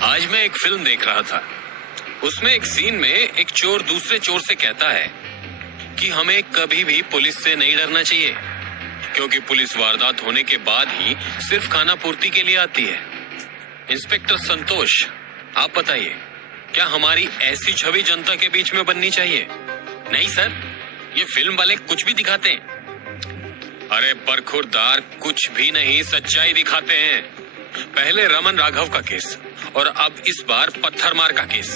आज मैं एक फिल्म देख रहा था। उसमें एक सीन में एक चोर दूसरे चोर से कहता है कि हमें कभी भी पुलिस से नहीं डरना चाहिए, क्योंकि पुलिस वारदात होने के बाद ही सिर्फ खाना पूर्ति के लिए आती है। इंस्पेक्टर संतोष, आप बताइए, क्या हमारी ऐसी छवि जनता के बीच में बननी चाहिए? नहीं सर, ये फिल्म वाले कुछ भी दिखाते हैं। अरे बरखुरदार, कुछ भी नहीं, सच्चाई दिखाते हैं। पहले रमन राघव का केस और अब इस बार पत्थरमार का केस।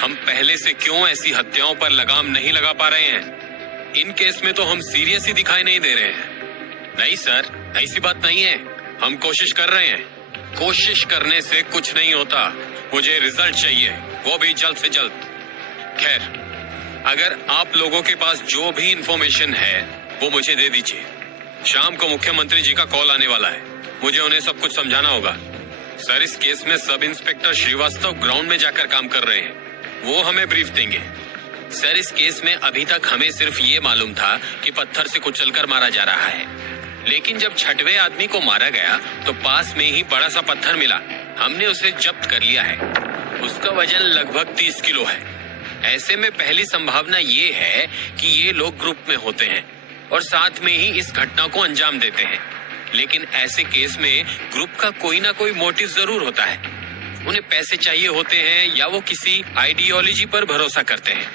हम पहले से क्यों ऐसी हत्याओं पर लगाम नहीं लगा पा रहे हैं? इन केस में तो हम सीरियस ही दिखाई नहीं दे रहे हैं। नहीं सर, ऐसी बात नहीं है, हम कोशिश कर रहे हैं। कोशिश करने से कुछ नहीं होता, मुझे रिजल्ट चाहिए, वो भी जल्द से जल्द। खैर, अगर आप लोगों के पास जो भी इंफॉर्मेशन है वो मुझे दे दीजिए। शाम को मुख्यमंत्री जी का कॉल आने वाला है, मुझे उन्हें सब कुछ समझाना होगा। सर, इस केस में सब इंस्पेक्टर श्रीवास्तव ग्राउंड में जाकर काम कर रहे हैं, वो हमें ब्रीफ देंगे। सर, इस केस में अभी तक हमें सिर्फ ये मालूम था कि पत्थर से कुचलकर मारा जा रहा है, लेकिन जब छठवें आदमी को मारा गया तो पास में ही बड़ा सा पत्थर मिला। हमने उसे जब्त कर लिया है। उसका वजन लगभग 30 किलो है। ऐसे में पहली संभावना ये है कि ये लोग ग्रुप में होते हैं और साथ में ही इस घटना को अंजाम देते हैं। लेकिन ऐसे केस में ग्रुप का कोई ना कोई मोटिव जरूर होता है। उन्हें पैसे चाहिए होते हैं या वो किसी आइडियोलॉजी पर भरोसा करते हैं।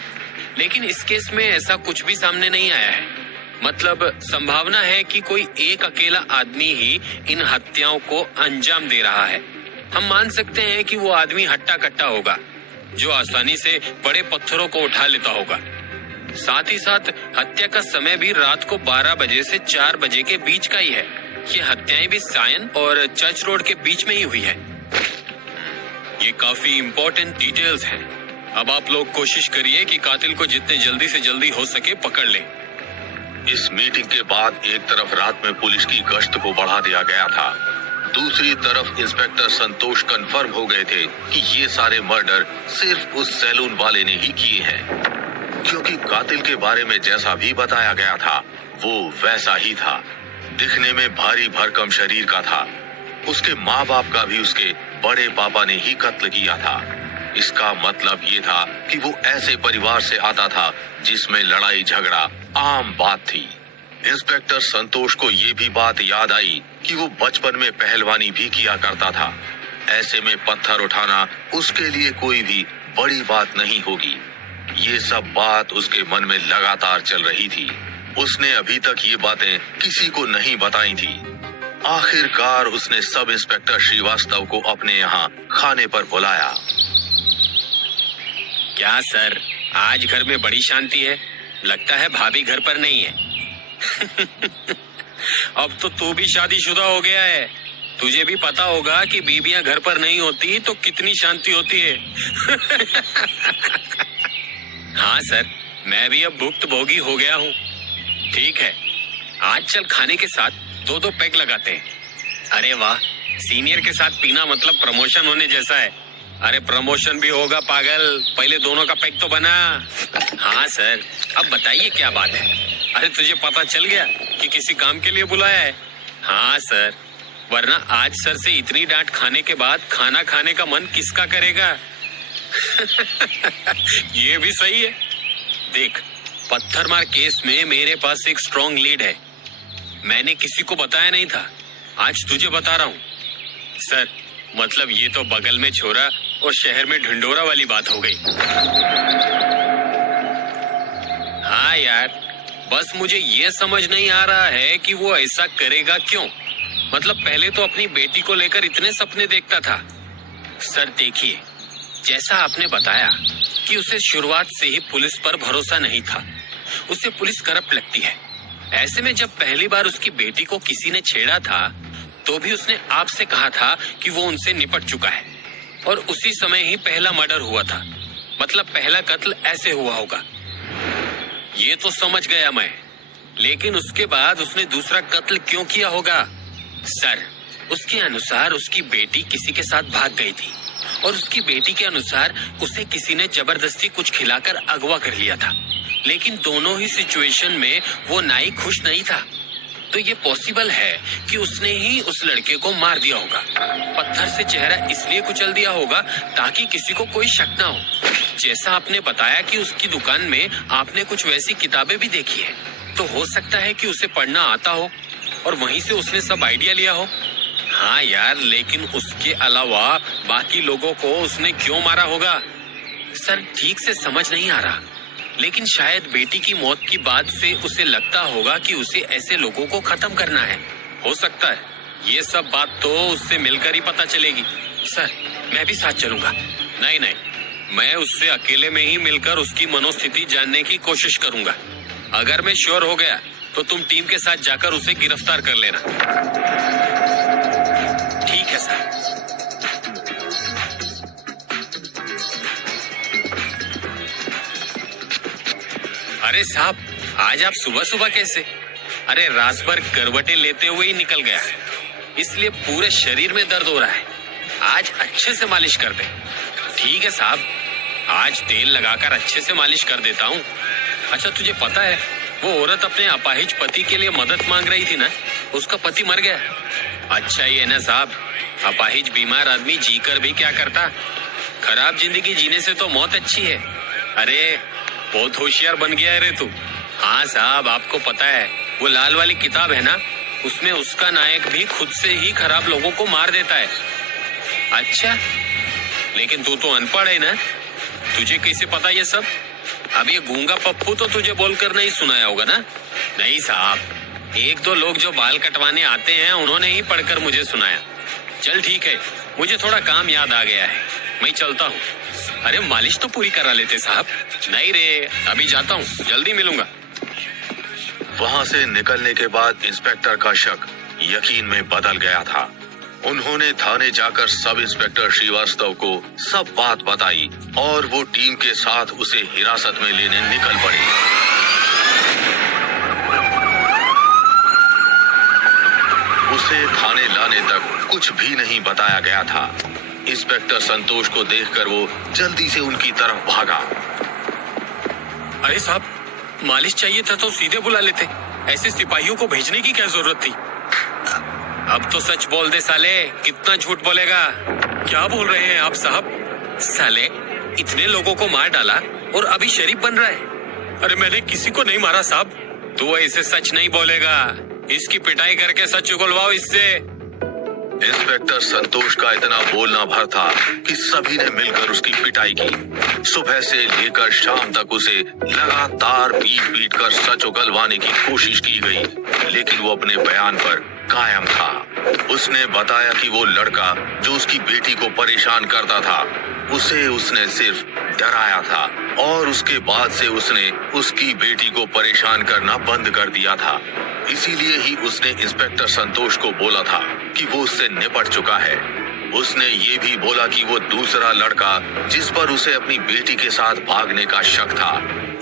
लेकिन इस केस में ऐसा कुछ भी सामने नहीं आया है। मतलब संभावना है कि कोई एक अकेला आदमी ही इन हत्याओं को अंजाम दे रहा है। हम मान सकते हैं कि वो आदमी हट्टा कट्टा होगा, जो आसानी से बड़े पत्थरों को उठा लेता होगा। साथ ही साथ हत्या का समय भी रात को 12 बजे से 4 बजे के बीच का ही है। ये हत्याएं भी सायन और चर्च रोड के बीच में ही हुई है। ये काफी इम्पोर्टेंट डिटेल्स हैं। अब आप लोग कोशिश करिए कि कातिल को जितने जल्दी से जल्दी हो सके पकड़ लें। इस मीटिंग के बाद एक तरफ रात में पुलिस की गश्त को बढ़ा दिया गया था, दूसरी तरफ इंस्पेक्टर संतोष कंफर्म हो गए थे कि ये सारे मर्डर सिर्फ उस सैलून वाले ने ही किए हैं, क्योंकि कातिल के बारे में जैसा भी बताया गया था वो वैसा ही था। दिखने में भारी भरकम शरीर का था। उसके माँ बाप का भी उसके बड़े पापा ने ही कत्ल किया था। इसका मतलब ये था कि वो ऐसे परिवार से आता था जिसमें लड़ाई झगड़ा आम बात थी। इंस्पेक्टर संतोष को ये भी बात याद आई कि वो बचपन में पहलवानी भी किया करता था। ऐसे में पत्थर उठाना उसके लिए कोई भी बड़ी बात नहीं होगी। ये सब बात उसके मन में लगातार चल रही थी। उसने अभी तक ये बातें किसी को नहीं बताई थी। आखिरकार उसने सब इंस्पेक्टर श्रीवास्तव को अपने यहाँ खाने पर बुलाया। क्या सर, आज घर में बड़ी शांति है? लगता है भाभी घर पर नहीं है। अब तो तू भी शादीशुदा हो गया है। तुझे भी पता होगा कि बीबियां घर पर नहीं होती तो कितनी शांति होती है। हाँ सर, मैं भी अब भुक्तभोगी हो गया हूँ। ठीक है, आज चल खाने के साथ 2-2 पैग लगाते हैं। अरे वाह, सीनियर के साथ पीना मतलब प्रमोशन होने जैसा है। अरे प्रमोशन भी होगा पागल, पहले दोनों का पैग तो बना। हाँ सर, अब बताइए क्या बात है? अरे तुझे पता चल गया कि किसी काम के लिए बुलाया है? हाँ सर, वरना आज सर से इतनी डांट खाने के बाद खाना खाने का मन किसका करेगा? ये भी सही है। देख, पत्थरमार केस में मेरे पास एक स्ट्रॉन्ग लीड है। मैंने किसी को बताया नहीं था, आज तुझे बता रहा हूँ। सर, मतलब ये तो बगल में छोरा और शहर में ढिंडोरा वाली बात हो गई। हाँ यार, बस मुझे ये समझ नहीं आ रहा है कि वो ऐसा करेगा क्यों। मतलब पहले तो अपनी बेटी को लेकर इतने सपने देखता था। सर देखिए, जैसा आपने बताया कि उसे शुरुआत से ही पुलिस पर भरोसा नहीं था। उसे पुलिस करप्ट लगती है। ऐसे में जब पहली बार उसकी बेटी को किसी ने छेड़ा था तो भी उसने आपसे कहा था कि वो उनसे निपट चुका है और उसी समय ही पहला मर्डर हुआ था। मतलब पहला कत्ल ऐसे हुआ होगा। ये तो समझ गया मैं, लेकिन उसके बाद उसने दूसरा कत्ल क्यों किया होगा? सर, उसके अनुसार उसकी बेटी किसी के साथ भाग गई थी और उसकी बेटी के अनुसार उसे किसी ने जबरदस्ती कुछ खिलाकर अगवा कर लिया था। लेकिन दोनों ही सिचुएशन में वो नाई खुश नहीं था। तो ये पॉसिबल है कि उसने ही उस लड़के को मार दिया होगा। पत्थर से चेहरा इसलिए कुचल दिया होगा ताकि किसी को कोई शक ना हो। जैसा आपने बताया कि उसकी दुकान में आपने कुछ वैसी किताबें भी देखी है, तो हो सकता है कि उसे पढ़ना आता हो और वहीं से उसने सब आइडिया लिया हो। हाँ यार, लेकिन उसके अलावा बाकी लोगों को उसने क्यों मारा होगा? सर ठीक से समझ नहीं आ रहा, लेकिन शायद बेटी की मौत की बाद से उसे लगता होगा कि उसे ऐसे लोगों को खत्म करना है। हो सकता है ये सब बात तो उससे मिलकर ही पता चलेगी। सर मैं भी साथ चलूंगा। नहीं नहीं, मैं उससे अकेले में ही मिलकर उसकी मनोस्थिति जानने की कोशिश करूंगा। अगर मैं श्योर हो गया तो तुम टीम के साथ जाकर उसे गिरफ्तार कर लेना। ठीक है सर। अरे साहब, आज आप सुबह सुबह कैसे? अरे रात भर करवटें लेते हुए ही निकल गया, इसलिए पूरे शरीर में दर्द हो रहा है। आज अच्छे से मालिश कर दे। ठीक है साहब, आज तेल लगाकर अच्छे से मालिश कर देता हूँ। अच्छा तुझे पता है वो औरत अपने अपाहिज पति के लिए मदद मांग रही थी ना, उसका पति मर गया। अच्छा ये ना साहब, अपाहिज बीमार आदमी जीकर भी क्या करता? खराब जिंदगी जीने से तो मौत अच्छी है। अरे बहुत होशियार बन गया है रे तू। हाँ साहब, आपको पता है वो लाल वाली किताब है ना, उसमें उसका नायक भी खुद से ही खराब लोगों को मार देता है। अच्छा, लेकिन तू तो अनपढ़ है ना, तुझे कैसे पता ये सब? अब ये गूंगा पप्पू तो तुझे बोलकर नहीं सुनाया होगा ना? नहीं साहब, एक दो लोग जो बाल कटवाने आते हैं उन्होंने ही पढ़कर मुझे सुनाया। चल ठीक है, मुझे थोड़ा काम याद आ गया है, मैं चलता हूँ। अरे मालिश तो पूरी करा लेते साहब। नहीं रे, अभी जाता हूँ, जल्दी मिलूंगा। वहां से निकलने के बाद इंस्पेक्टर का शक यकीन में बदल गया था। उन्होंने थाने जाकर सब इंस्पेक्टर श्रीवास्तव को सब बात बताई और वो टीम के साथ उसे हिरासत में लेने निकल पड़े। उसे थाने लाने तक कुछ भी नहीं बताया गया था। इंस्पेक्टर संतोष को देखकर वो जल्दी से उनकी तरफ भागा। अरे साहब, मालिश चाहिए था तो सीधे बुला लेते, ऐसे सिपाहियों को भेजने की क्या जरूरत थी? अब तो सच बोल दे साले, कितना झूठ बोलेगा? क्या बोल रहे हैं आप साहब? साले इतने लोगों को मार डाला और अभी शरीफ बन रहा है। अरे मैंने किसी को नहीं मारा साहब। तू ऐसे सच नहीं बोलेगा, इसकी पिटाई करके सच उगलवाओ इससे। इंस्पेक्टर संतोष का इतना बोलना भर था कि सभी ने मिलकर उसकी पिटाई की। सुबह से लेकर शाम तक उसे लगातार पीट कर सच उगलवाने की कोशिश की गई, लेकिन वो अपने बयान पर कायम था। उसने बताया कि वो लड़का जो उसकी बेटी को परेशान करता था, उसे उसने सिर्फ डराया था और उसके बाद से उसने उसकी बेटी को परेशान करना बंद कर दिया था। इसीलिए ही उसने इंस्पेक्टर संतोष को बोला था कि वो उससे निपट चुका है। उसने ये भी बोला कि वो दूसरा लड़का जिस पर उसे अपनी बेटी के साथ भागने का शक था,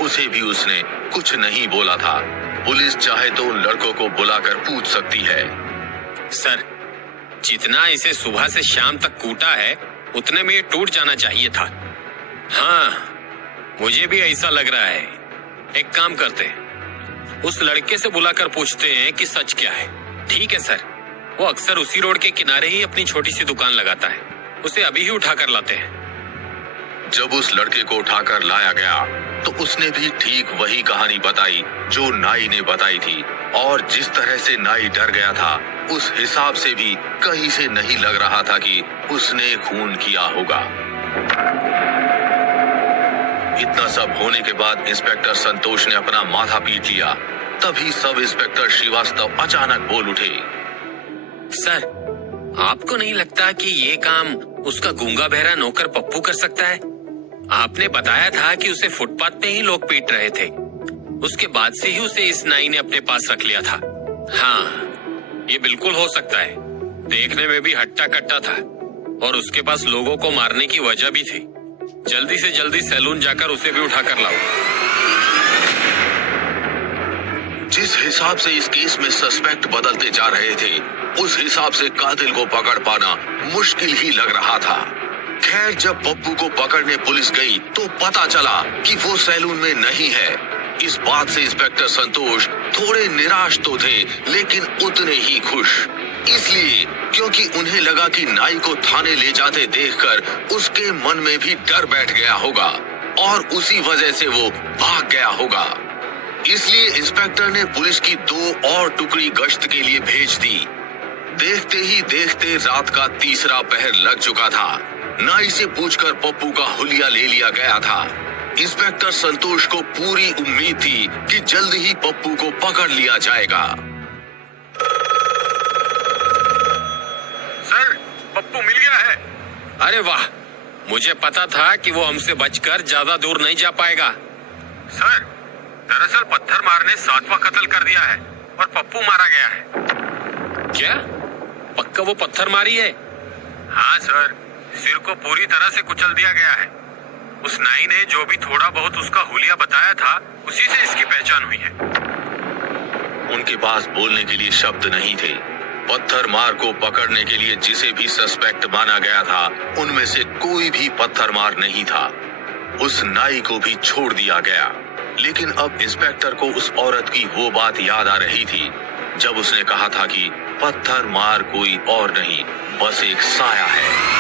उसे भी उसने कुछ नहीं बोला था। पुलिस चाहे तो उन लड़कों को बुलाकर पूछ सकती है। सर, जितना इसे सुबह से शाम तक कूटा है उतने में ये टूट जाना चाहिए था। हाँ, मुझे भी ऐसा लग रहा है। एक काम करते हैं, उस लड़के से बुलाकर पूछते हैं कि सच क्या है। ठीक है सर, वो अक्सर उसी रोड के किनारे ही अपनी छोटी सी दुकान लगाता है, उसे अभी ही उठाकर लाते हैं। जब उस लड़के को उठाकर लाया गया तो उसने भी ठीक वही कहानी बताई जो नाई ने बताई थी, और जिस तरह से नाई डर गया था उस हिसाब से भी कहीं से नहीं लग रहा था कि उसने खून किया होगा। इतना सब होने के बाद इंस्पेक्टर संतोष ने अपना माथा पीट लिया। तभी सब इंस्पेक्टर श्रीवास्तव अचानक बोल उठे। सर, आपको नहीं लगता कि ये काम उसका गूंगा बहरा नौकर पप्पू कर सकता है? आपने बताया था कि उसे फुटपाथ पे ही लोग पीट रहे थे, उसके बाद से ही उसे इस नाई ने अपने पास रख लिया था। हाँ, ये बिल्कुल हो सकता है। देखने में भी हट्टा कट्टा था और उसके पास लोगों को मारने की वजह भी थी। जल्दी से जल्दी सैलून जाकर उसे भी उठाकर लाओ। जिस हिसाब से इस केस में सस्पेक्ट बदलते जा रहे थे, उस हिसाब से कातिल को पकड़ पाना मुश्किल ही लग रहा था। खैर, जब पप्पू को पकड़ने पुलिस गई तो पता चला कि वो सैलून में नहीं है। इस बात से इंस्पेक्टर संतोष थोड़े निराश तो थे, लेकिन उतने ही खुश। इसलिए क्योंकि उन्हें लगा कि नाई को थाने ले जाते देखकर उसके मन में भी डर बैठ गया होगा और उसी वजह से वो भाग गया होगा। इसलिए इंस्पेक्टर ने पुलिस की 2 और टुकड़ी गश्त के लिए भेज दी। देखते ही देखते रात का तीसरा पहर लग चुका था। नाई से पूछकर पप्पू का हुलिया ले लिया गया था। इंस्पेक्टर संतोष को पूरी उम्मीद थी कि जल्द ही पप्पू को पकड़ लिया जाएगा। सर, पप्पू मिल गया है। अरे वाह, मुझे पता था कि वो हमसे बचकर ज्यादा दूर नहीं जा पाएगा। सर, दरअसल पत्थर मार ने 7वां कत्ल कर दिया है और पप्पू मारा गया है। क्या पक्का वो पत्थर मारी है? हाँ सर, सिर को पूरी तरह से कुचल दिया गया है। उस नाई ने जो भी थोड़ा बहुत उसका हुलिया बताया था, उसी से इसकी पहचान हुई है। उनके पास बोलने के लिए शब्द नहीं थे। पत्थर मार को पकड़ने के लिए जिसे भी सस्पेक्ट माना गया था, उनमें से कोई भी पत्थर मार नहीं था। उस नाई को भी छोड़ दिया गया। लेकिन अब इंस्पेक्टर को उस औरत की वो बात याद आ रही थी जब उसने कहा था कि पत्थर मार कोई और नहीं, बस एक साया है।